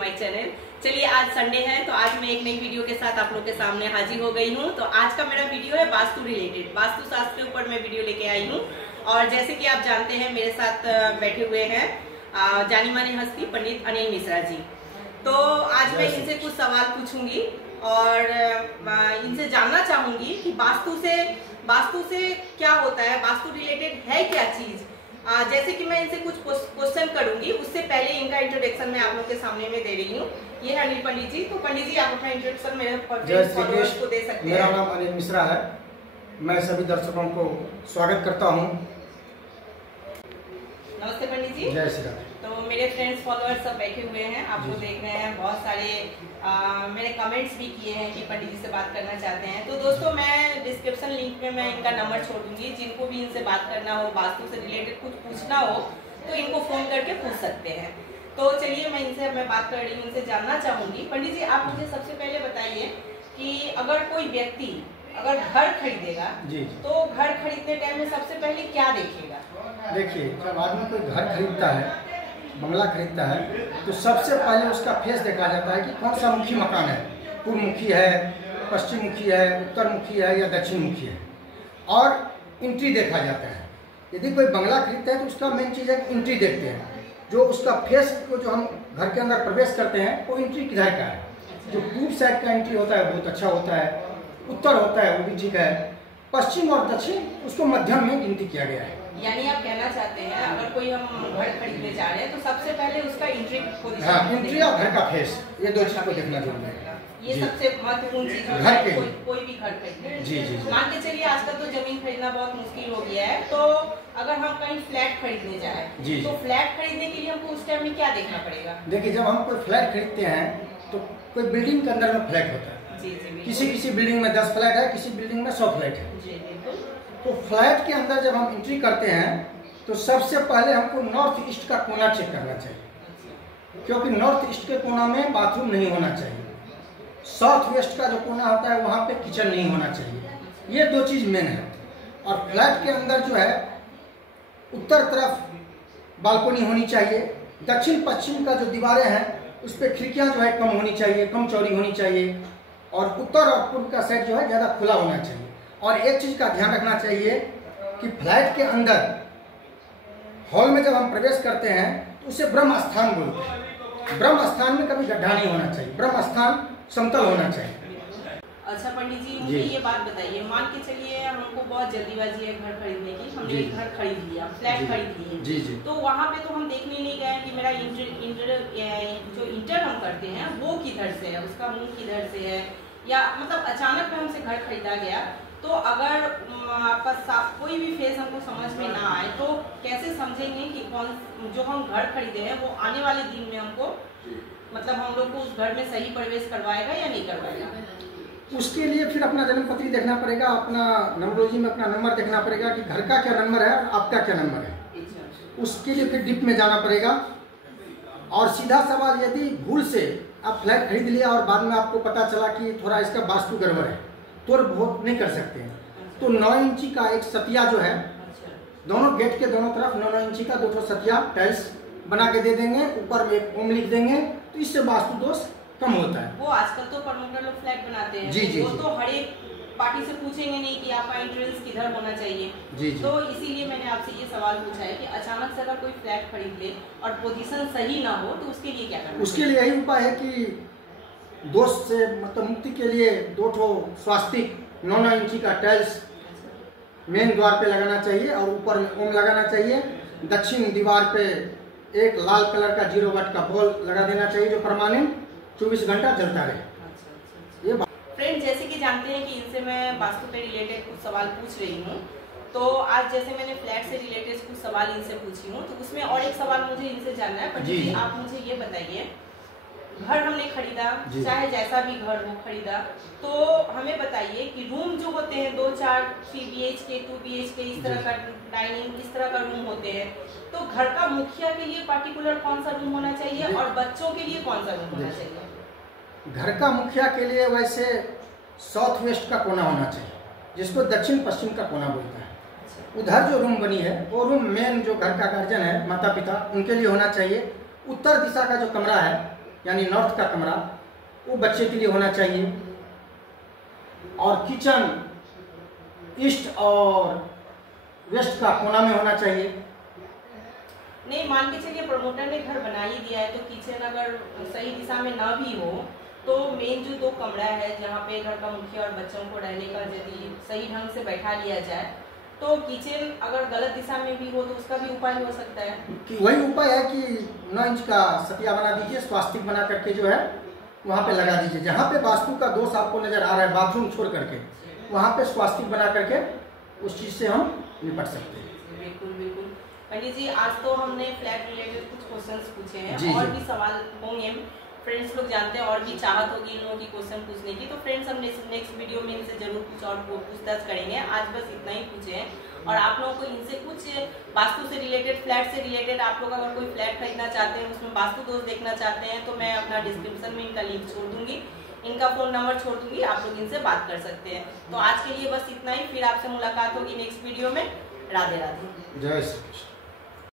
My channel. चलिए आज Sunday है तो आज मैं एक नई वीडियो के साथ आप लोग के सामने हाजिर हो गई हूँ। तो आज का मेरा वीडियो है वास्तु रिलेटेड, वास्तु शास्त्र के ऊपर मैं वीडियो लेके आई हूँ। और जैसे कि आप जानते हैं मेरे साथ बैठे हुए हैं जानी मानी हस्ती पंडित अनिल मिश्रा जी। तो आज मैं इनसे कुछ सवाल पूछूंगी और इनसे जानना चाहूंगी कि वास्तु से क्या होता है, वास्तु रिलेटेड है क्या चीज। जैसे कि मैं इनसे कुछ क्वेश्चन करूंगी, उससे पहले इनका इंट्रोडक्शन मैं आप लोग के सामने में दे रही हूँ। ये है अनिल पंडित जी। तो पंडित जी आप अपना इंट्रोडक्शन मेरे फॉलोअर्स को दे सकते हैं। मेरा नाम अनिल मिश्रा है। मैं सभी दर्शकों को स्वागत करता हूँ। नमस्ते पंडित जी। जय श्री राम। तो मेरे फ्रेंड्स फॉलोअर्स सब बैठे हुए हैं, आपको देख रहे हैं। बहुत सारे मैंने कमेंट्स भी किए हैं कि पंडित जी से बात करना चाहते हैं। तो दोस्तों मैं डिस्क्रिप्शन लिंक में मैं इनका नंबर छोड़ दूंगी। जिनको भी इनसे बात करना हो, वास्तु से रिलेटेड कुछ पूछना हो तो इनको फोन करके पूछ सकते हैं। तो चलिए मैं बात कर रही हूँ, इनसे जानना चाहूंगी। पंडित जी आप मुझे सबसे पहले बताइए कि अगर कोई व्यक्ति अगर घर खरीदेगा तो घर खरीदने टाइम में सबसे पहले क्या देखेगा? देखिए, जब आदमी कोई घर खरीदता है, बंगला खरीदता है, तो सबसे पहले उसका फेस देखा जाता है कि कौन सा मुखी मकान है। पूर्व मुखी है, पश्चिम मुखी है, उत्तर मुखी है या दक्षिण मुखी है। और एंट्री देखा जाता है। यदि कोई बंगला खरीदता है तो उसका मेन चीज़ है एंट्री देखते हैं। जो उसका फेस को जो हम घर के अंदर प्रवेश करते हैं वो एंट्री किधर का है। जो पूर्व साइड का एंट्री होता है बहुत अच्छा होता है, उत्तर होता है वो भी ठीक है, पश्चिम और दक्षिण उसको मध्यम में गिनती किया गया है। यानी आप कहना चाहते हैं अगर कोई हम घर खरीदने जा रहे हैं तो सबसे पहले उसका एंट्री पोजीशन, हाँ, एंट्री और घर का फेस, ये दो चीज को देखना जरूरी है। ये सबसे महत्वपूर्ण चीज है घर के कोई भी घर खरीदने। जी। मान के चलिए आजकल तो जमीन खरीदना बहुत मुश्किल हो गया है। तो अगर हम कहीं फ्लैट खरीदने जाए तो फ्लैट खरीदने के लिए हमको उस टाइम में क्या देखना पड़ेगा? देखिए, जब हम कोई फ्लैट खरीदते हैं तो कोई बिल्डिंग के अंदर में फ्लैट होता है। किसी बिल्डिंग में 10 फ्लैट है, किसी बिल्डिंग में 100 फ्लैट है। तो फ्लैट के अंदर जब हम एंट्री करते हैं तो सबसे पहले हमको नॉर्थ ईस्ट का कोना चेक करना चाहिए, क्योंकि नॉर्थ ईस्ट के कोना में बाथरूम नहीं होना चाहिए। साउथ वेस्ट का जो कोना होता है वहाँ पे किचन नहीं होना चाहिए। ये दो चीज मेन है। और फ्लैट के अंदर जो है उत्तर तरफ बालकोनी होनी चाहिए। दक्षिण पश्चिम का जो दीवारें हैं उस पर खिड़कियाँ जो है कम होनी चाहिए, कम चौड़ी होनी चाहिए। और उत्तर और पूर्व का साइड जो है ज़्यादा खुला होना चाहिए। और एक चीज़ का ध्यान रखना चाहिए कि फ्लैट के अंदर हॉल में जब हम प्रवेश करते हैं तो उसे ब्रह्म स्थान बोलते हैं। ब्रह्म स्थान में कभी गड्ढा नहीं होना चाहिए, ब्रह्म स्थान समतल होना चाहिए। अच्छा पंडित जी मुझे ये बात बताइए, मान के चलिए हमको बहुत जल्दीबाजी है घर खरीदने की, हमने एक घर खरीद लिया, फ्लैट खरीद लिया, तो वहाँ पे तो हम देखने नहीं गए कि मेरा जो इंटर हम करते हैं वो किधर से है, उसका मुंह किधर से है, या मतलब अचानक में हमसे घर खरीदा गया तो अगर आपका कोई भी फेस हमको समझ में ना आए तो कैसे समझेंगे कि कौन जो हम घर खरीदे हैं वो आने वाले दिन में हमको मतलब हम लोग को उस घर में सही प्रवेश करवाएगा या नहीं करवाएगा? उसके लिए फिर अपना जन्म पत्री देखना पड़ेगा, अपना नंबरोलॉजी में अपना नंबर देखना पड़ेगा कि घर का क्या नंबर है और आपका क्या नंबर है। उसके लिए फिर डीप में जाना पड़ेगा। और सीधा सवाल, यदि भूल से आप फ्लैट खरीद लिया और बाद में आपको पता चला कि थोड़ा इसका वास्तु गड़बड़ है तो बहुत नहीं कर सकते हैं। तो 9 इंची का एक सतिया जो है, दोनों गेट के दोनों तरफ 9 इंची का 2 सतिया टाइल्स बना के दे देंगे, ऊपर में ओम लिख देंगे, तो इससे वास्तु दोष कम होता है। वो आजकल तो प्रमोटर लोग फ्लैट बनाते हैं, वो तो हर एक पार्टी से पूछेंगे नहीं कि आपका एंट्रेंस किधर होना चाहिए। तो इसीलिए मैंने आपसे ये सवाल पूछा है कि अचानक से अगर कोई फ्लैट खरीद ले और पोजीशन सही ना हो तो उसके लिए क्या करना? उसके लिए यही उपाय है कि दोष से मतलब मुक्ति के लिए 2 स्वास्तिक 9 इंची का टाइल्स मेन द्वार पे लगाना चाहिए और ऊपर में ओम लगाना चाहिए। दक्षिण दीवार पे एक लाल कलर का 0 वाट का बॉल लगा देना चाहिए जो परमानेंट 24 घंटा चलता रहे। ये फ्रेंड जैसे कि जानते हैं कि इनसे मैं वास्तु पे रिलेटेड कुछ सवाल पूछ रही हूँ। तो आज जैसे मैंने फ्लैट से रिलेटेड कुछ सवाल इनसे पूछी हूँ, तो उसमें और एक सवाल मुझे इनसे जानना है। पंडित जी आप मुझे ये बताइए, घर हमने खरीदा, चाहे जैसा भी घर हो खरीदा, तो हमें बताइए कि रूम जो होते हैं 2, 4, 3 BHK 2 BHK इस तरह का डाइनिंग इस तरह का रूम होते हैं, तो घर का मुखिया के लिए पार्टिकुलर कौन सा रूम होना चाहिए और बच्चों के लिए कौन सा रूम होना चाहिए? घर का मुखिया के लिए वैसे साउथ वेस्ट का कोना होना चाहिए, जिसको दक्षिण पश्चिम का कोना बोलता है। उधर जो रूम बनी है वो रूम मेन जो घर का गार्जियन है, माता पिता, उनके लिए होना चाहिए। उत्तर दिशा का जो कमरा है यानी नॉर्थ का कमरा वो बच्चे के लिए होना चाहिए। और किचन ईस्ट और वेस्ट का कोना में होना चाहिए। नहीं, मान के चलिए प्रमोटर ने घर बना ही दिया है तो किचन अगर सही दिशा में ना भी हो तो मेन जो 2 कमरा है जहाँ पे घर का मुखिया और बच्चों को रहने का यदि सही ढंग से बैठा लिया जाए तो किचन अगर गलत दिशा में भी हो तो उसका भी उपाय हो सकता है। कि वही उपाय है कि 9 इंच का सतिया बना दीजिए, स्वास्तिक बना करके जो है वहाँ पे लगा दीजिए। जहाँ पे वास्तु का दोष आपको नजर आ रहा है बाथरूम छोड़ करके, वहाँ पे स्वास्तिक बना करके उस चीज से हम निपट सकते हैं। बिल्कुल बिल्कुल। पंडित जी, आज तो हमने फ्लैट रिलेटेड कुछ क्वेश्चंस पूछे हैं, और भी सवाल होंगे, फ्रेंड्स लोग जानते हैं और भी चाहत होगी इन लोगों की क्वेश्चन पूछने की, तो फ्रेंड्स हम नेक्स्ट वीडियो में इनसे जरूर कुछ और पूछताछ करेंगे। आज बस इतना ही पूछे हैं, और आप लोगों को इनसे कुछ वास्तु से रिलेटेड, फ्लैट से रिलेटेड, आप लोग अगर कोई फ्लैट खरीदना चाहते हैं, उसमें वास्तु दोष देखना चाहते हैं, तो मैं अपना डिस्क्रिप्शन में इनका लिंक छोड़ दूंगी, इनका फोन नंबर छोड़ दूंगी, आप लोग इनसे बात कर सकते हैं। तो आज के लिए बस इतना ही, फिर आपसे मुलाकात होगी नेक्स्ट वीडियो में। राधे राधे। जय श्री कृष्ण।